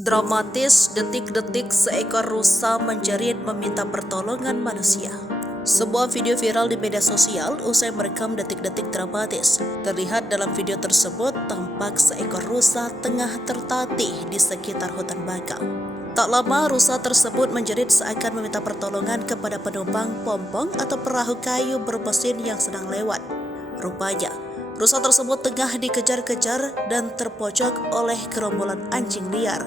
Dramatis detik-detik seekor rusa menjerit meminta pertolongan manusia. Sebuah video viral di media sosial usai merekam detik-detik dramatis. Terlihat dalam video tersebut tampak seekor rusa tengah tertatih di sekitar hutan bakau. Tak lama rusa tersebut menjerit seakan meminta pertolongan kepada penumpang pompong atau perahu kayu bermesin yang sedang lewat. Rupanya, rusa tersebut tengah dikejar-kejar dan terpojok oleh gerombolan anjing liar.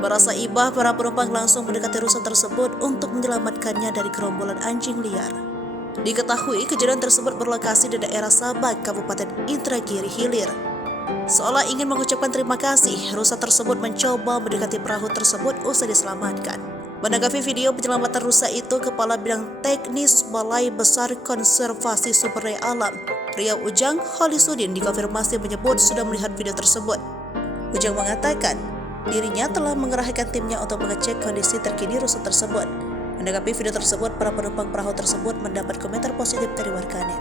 Merasa iba, para penumpang langsung mendekati rusa tersebut untuk menyelamatkannya dari gerombolan anjing liar. Diketahui kejadian tersebut berlokasi di daerah Sabak, Kabupaten Indragiri Hilir. Seolah ingin mengucapkan terima kasih, rusa tersebut mencoba mendekati perahu tersebut usai diselamatkan. Menanggapi video penyelamatan rusa itu, Kepala Bidang Teknis Balai Besar Konservasi Sumber Daya Alam, Riau Ujang Holisudin, dikonfirmasi menyebut sudah melihat video tersebut. Ujang mengatakan, dirinya telah mengerahkan timnya untuk mengecek kondisi terkini rusa tersebut. Menanggapi video tersebut, para penumpang perahu tersebut mendapat komentar positif dari warganet.